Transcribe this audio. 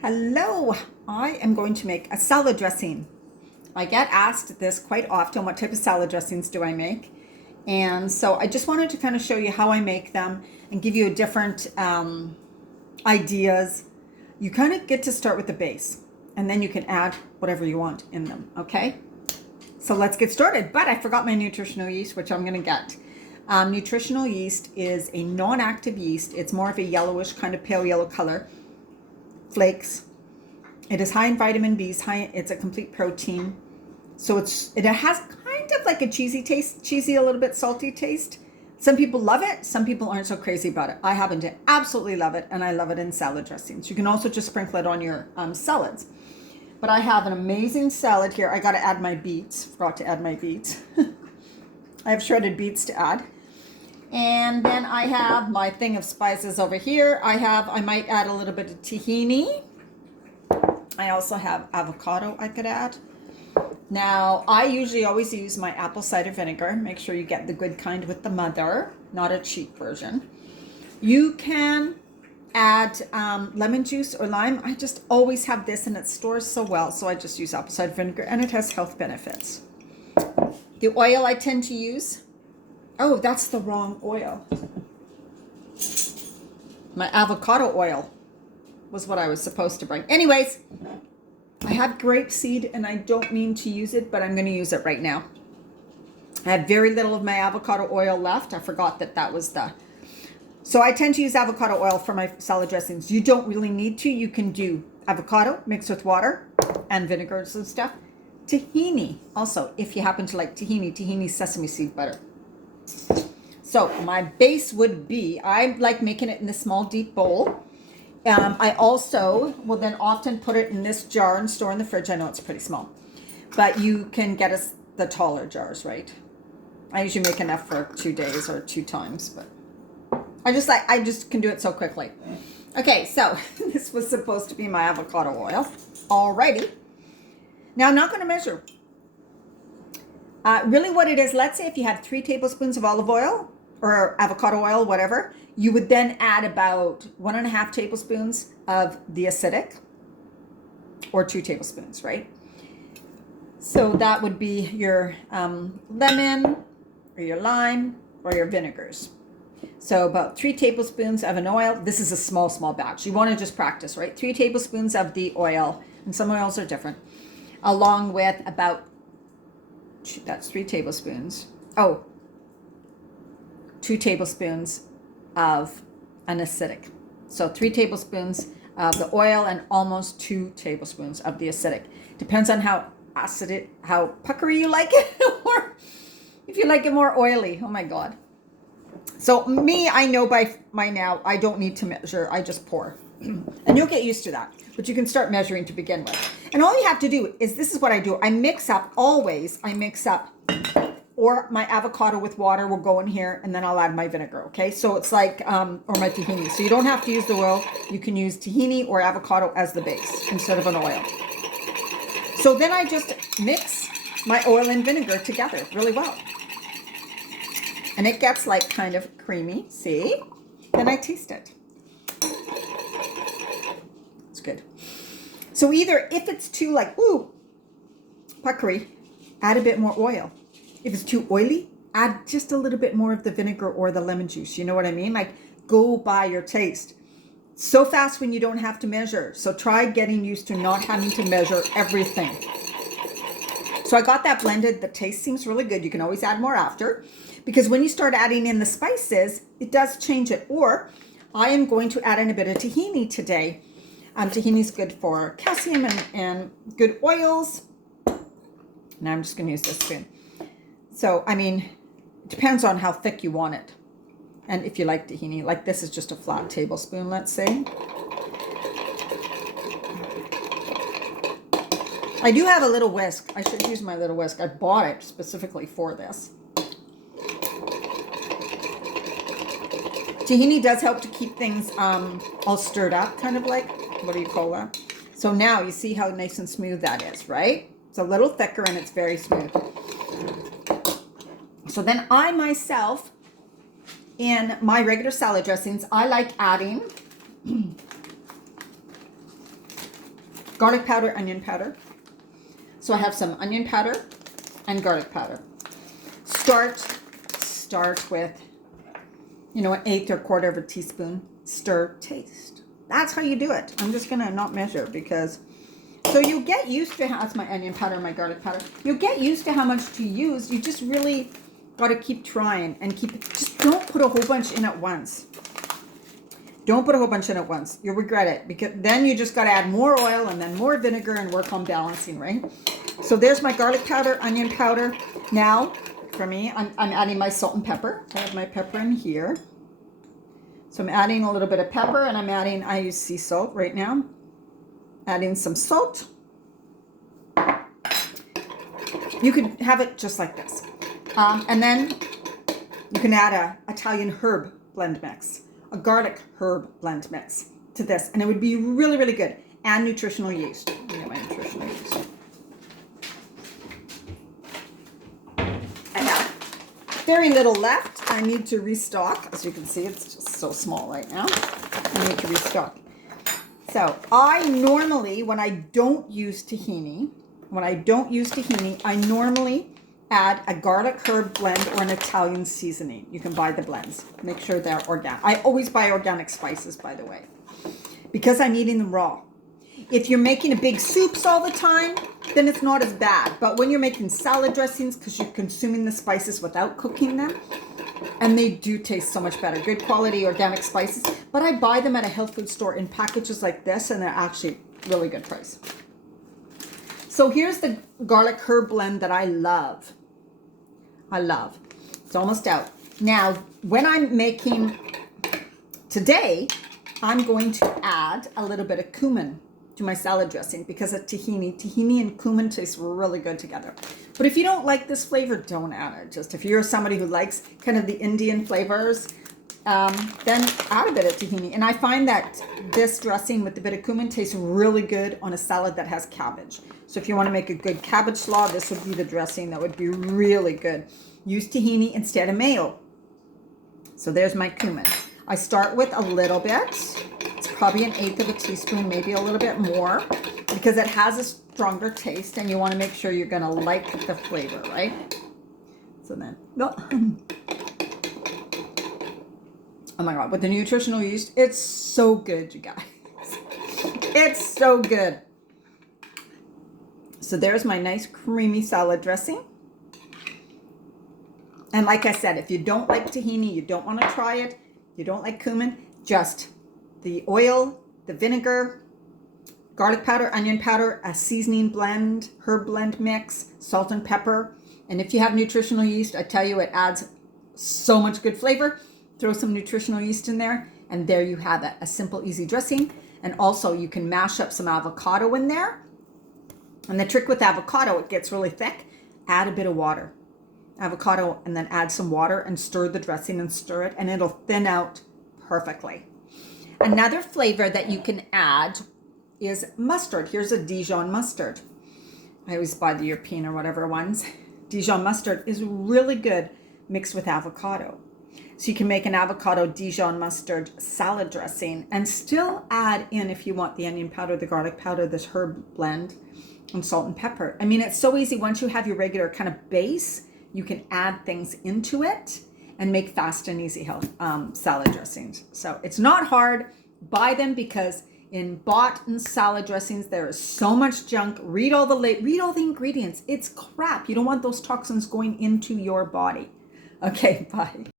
Hello, I am going to make a salad dressing. I get asked this quite often, what type of salad dressings do I make? And so I just wanted to kind of show you how I make them and give you different ideas. You kind of get to start with the base and then you can add whatever you want in them, okay? So let's get started. But I forgot my nutritional yeast, which I'm gonna get. Nutritional yeast is a non-active yeast. It's more of a yellowish, kind of pale yellow color. Flakes. It is high in vitamin B. It's a complete protein. So it has kind of like a cheesy taste, cheesy, a little bit salty taste. Some people love it. Some people aren't so crazy about it. I happen to absolutely love it, and I love it in salad dressings. You can also just sprinkle it on your salads. But I have an amazing salad here. I got to add my beets. Forgot to add my beets. I have shredded beets to add. And then I have my thing of spices over here. I might add a little bit of tahini. I also have avocado I could add. Now, I usually always use my apple cider vinegar. Make sure you get the good kind with the mother, not a cheap version. You can add lemon juice or lime. I just always have this and it stores so well. So I just use apple cider vinegar and it has health benefits. The oil I tend to use, oh, that's the wrong oil. My avocado oil was what I was supposed to bring. Anyways, I have grapeseed and I don't mean to use it, but I'm going to use it right now. I have very little of my avocado oil left. I forgot that was So I tend to use avocado oil for my salad dressings. You don't really need to. You can do avocado mixed with water and vinegars and stuff. Tahini also, if you happen to like tahini sesame seed butter. So my base would be, I like making it in this small deep bowl. I also will then often put it in this jar and store in the fridge. I know it's pretty small, but you can get us the taller jars, right? I usually make enough for 2 days or 2 times, but I just can do it so quickly. Okay, so this was supposed to be my avocado oil. Alrighty. Now I'm not going to measure. Really what it is, let's say if you had 3 tablespoons of olive oil or avocado oil, whatever, you would then add about 1.5 tablespoons of the acidic, or 2 tablespoons, right? So that would be your lemon or your lime or your vinegars. So about 3 tablespoons of an oil. This is a small batch. You want to just practice, right? 3 tablespoons of the oil, and some oils are different, along with about, that's 3 tablespoons. Oh, 2 tablespoons of an acidic. So 3 tablespoons of the oil and almost 2 tablespoons of the acidic. Depends on how puckery you like it, or if you like it more oily. Oh my God. So me, I know by now, I don't need to measure. I just pour. And you'll get used to that. But you can start measuring to begin with. And all you have to do is, this is what I do. I mix up, or my avocado with water will go in here, and then I'll add my vinegar, okay? So it's like, or my tahini. So you don't have to use the oil. You can use tahini or avocado as the base instead of an oil. So then I just mix my oil and vinegar together really well. And it gets like kind of creamy, see? Then I taste it. It's good. So either if it's too like, ooh, puckery, add a bit more oil. If it's too oily, add just a little bit more of the vinegar or the lemon juice. You know what I mean? Like, go by your taste. So fast when you don't have to measure. So try getting used to not having to measure everything. So I got that blended. The taste seems really good. You can always add more after, because when you start adding in the spices, it does change it. Or I am going to add in a bit of tahini today. Tahini is good for calcium and good oils. Now I'm just going to use this spoon. So, I mean, it depends on how thick you want it. And if you like tahini, like this is just a flat tablespoon, let's say. I do have a little whisk. I should use my little whisk. I bought it specifically for this. Tahini does help to keep things all stirred up, kind of like, what do you call that? So now you see how nice and smooth that is, right? It's a little thicker and it's very smooth. So then I myself, in my regular salad dressings, I like adding garlic powder, onion powder. So I have some onion powder and garlic powder. Start with, you know, 1/8 or 1/4 of a teaspoon. Stir, taste. That's how you do it. I'm just gonna not measure because, so you get used to how, that's my onion powder and my garlic powder. You'll get used to how much to use. You just really gotta keep trying and just don't put a whole bunch in at once. Don't put a whole bunch in at once. You'll regret it because then you just gotta add more oil and then more vinegar and work on balancing, right? So there's my garlic powder, onion powder. Now, for me, I'm adding my salt and pepper. I have my pepper in here. So I'm adding a little bit of pepper and I use sea salt right now. Adding some salt. You could have it just like this. And then you can add a Italian herb blend mix, a garlic herb blend mix to this. And it would be really, really good. And nutritional yeast. Let me get my nutritional yeast. I have very little left. I need to restock. As you can see, it's just so small right now. I need to restock. So I normally, when I don't use tahini, I normally add a garlic herb blend or an Italian seasoning. You can buy the blends. Make sure they're organic. I always buy organic spices, by the way, because I'm eating them raw. If you're making a big soups all the time, then it's not as bad. But when you're making salad dressings, because you're consuming the spices without cooking them, and they do taste so much better. Good quality organic spices. But I buy them at a health food store in packages like this, and they're actually really good price. So here's the garlic herb blend that I love. It's almost out. Now, when I'm making today, I'm going to add a little bit of cumin to my salad dressing because of tahini and cumin taste really good together. But if you don't like this flavor, don't add it. Just if you're somebody who likes kind of the Indian flavors, then add a bit of tahini. And I find that this dressing with a bit of cumin tastes really good on a salad that has cabbage. So if you want to make a good cabbage slaw, this would be the dressing that would be really good. Use tahini instead of mayo. So there's my cumin. I start with a little bit. It's probably 1/8 of a teaspoon, maybe a little bit more, because it has a stronger taste and you want to make sure you're going to like the flavor, right? So then, oh my God, with the nutritional yeast, it's so good, you guys. It's so good. So there's my nice creamy salad dressing. And like I said, if you don't like tahini, you don't want to try it, you don't like cumin, just the oil, the vinegar, garlic powder, onion powder, a seasoning blend, herb blend mix, salt and pepper. And if you have nutritional yeast, I tell you, it adds so much good flavor. Throw some nutritional yeast in there, and there you have it, a simple, easy dressing. And also you can mash up some avocado in there. And the trick with avocado, it gets really thick. Add a bit of water. Avocado, and then add some water and stir the dressing and stir it, and it'll thin out perfectly. Another flavor that you can add is mustard. Here's a Dijon mustard. I always buy the European or whatever ones. Dijon mustard is really good mixed with avocado. So you can make an avocado Dijon mustard salad dressing and still add in, if you want, the onion powder, the garlic powder, this herb blend, and salt and pepper. I mean, it's so easy. Once you have your regular kind of base, you can add things into it and make fast and easy health salad dressings. So it's not hard. Buy them, because in bought and salad dressings there is so much junk. Read all the ingredients. It's crap. You don't want those toxins going into your body. Okay, bye.